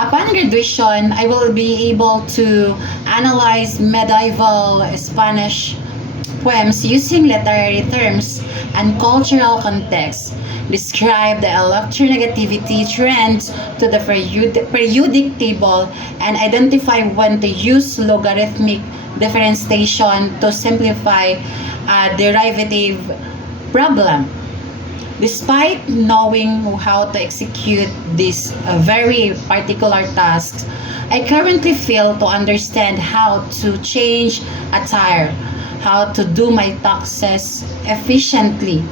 Upon graduation, I will be able to analyze medieval Spanish poems using literary terms and cultural context, describe the electronegativity trends to the periodic table, and identify when to use logarithmic differentiation to simplify a derivative problem. Despite knowing how to execute these very particular tasks, I currently fail to understand how to change a tire, how to do my taxes efficiently,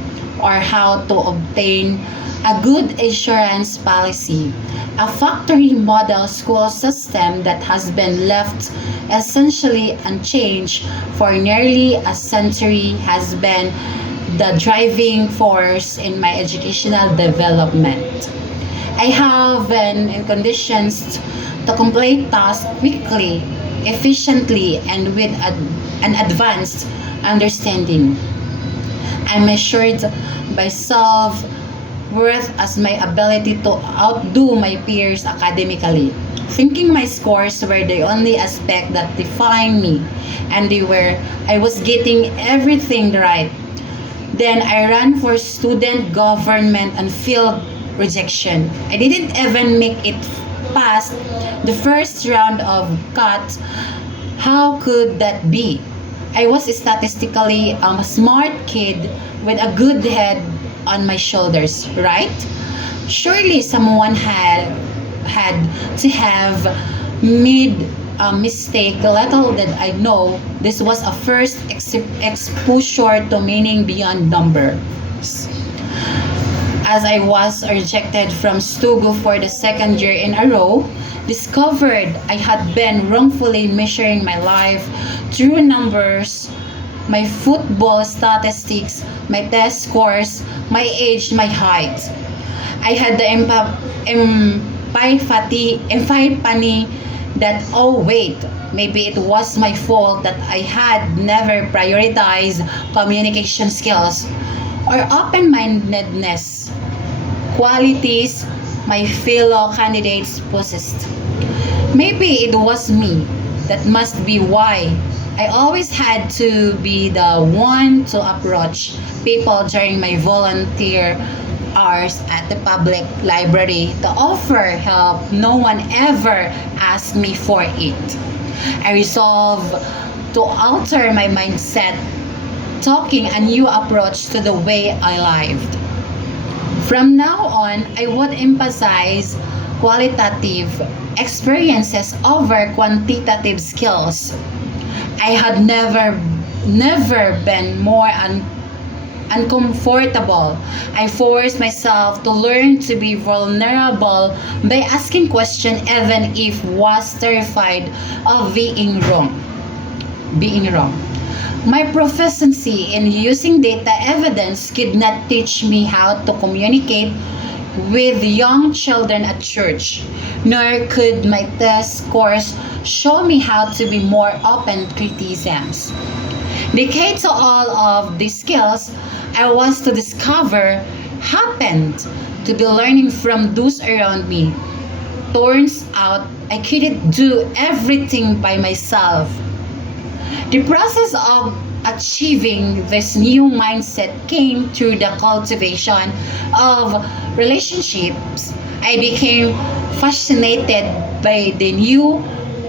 or how to obtain a good insurance policy. A factory model school system that has been left essentially unchanged for nearly a century has been the driving force in my educational development. I have been in conditions to complete tasks quickly, efficiently, and with an advanced understanding. I'm measured by self worth as my ability to outdo my peers academically. Thinking my scores were the only aspect that defined me, and I was getting everything right. Then I ran for student government and failed rejection. I didn't even make it past the first round of cut. How could that be? I was statistically a smart kid with a good head on my shoulders, right? Surely someone had to have made a mistake. Little did I know this was a first exposure to meaning beyond numbers. As I was rejected from Stugu for the second year in a row, discovered I had been wrongfully measuring my life through numbers, my football statistics, my test scores, my age, my height. I had the epiphany that, oh wait, maybe it was my fault that I had never prioritized communication skills or open-mindedness, qualities my fellow candidates possessed. Maybe it was me. That must be why I always had to be the one to approach people during my volunteer hours at the public library to offer help. No one ever asked me for it. I resolved to alter my mindset, taking a new approach to the way I lived. From now on, I would emphasize qualitative experiences over quantitative skills. I had never been more uncomfortable. I forced myself to learn to be vulnerable by asking questions even if was terrified of being wrong. Being wrong. My proficiency in using data evidence could not teach me how to communicate with young children at church, nor could my test scores show me how to be more open criticisms. The key to all of these skills I was to discover happened to be learning from those around me. Turns out I couldn't do everything by myself. The process of achieving this new mindset came through the cultivation of relationships. I became fascinated by the new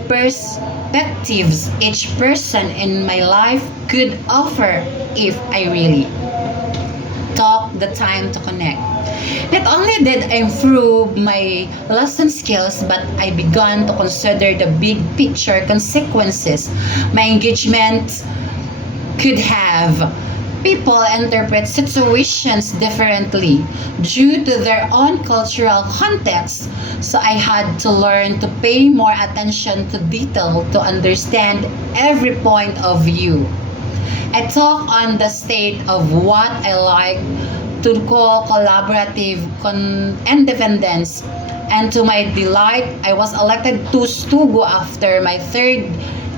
perspectives each person in my life could offer if I really took the time to connect. Not only did I improve my lesson skills, but I began to consider the big picture consequences my engagement could have. People interpret situations differently due to their own cultural context, so I had to learn to pay more attention to detail to understand every point of view. I talk on the state of what I like to call collaborative independence, and to my delight, I was elected to Stugu after my third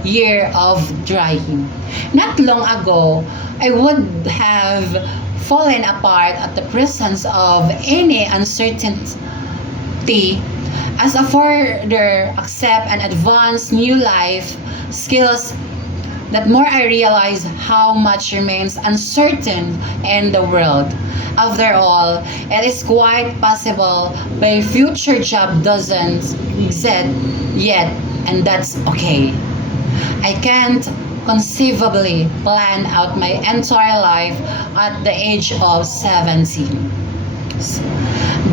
year of drying. Not long ago, I would have fallen apart at the presence of any uncertainty As I further accept and advance new life skills, that more I realize how much remains uncertain in the world. After all, it is quite possible my future job doesn't exist yet, and that's okay. I can't conceivably plan out my entire life at the age of 17.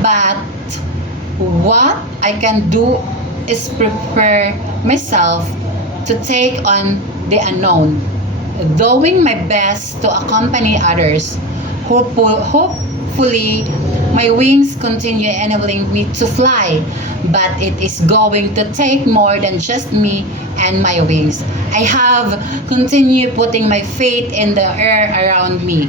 But what I can do is prepare myself to take on the unknown, doing my best to accompany others. Hopefully, my wings continue enabling me to fly, but it is going to take more than just me and my wings. I have continued putting my faith in the air around me.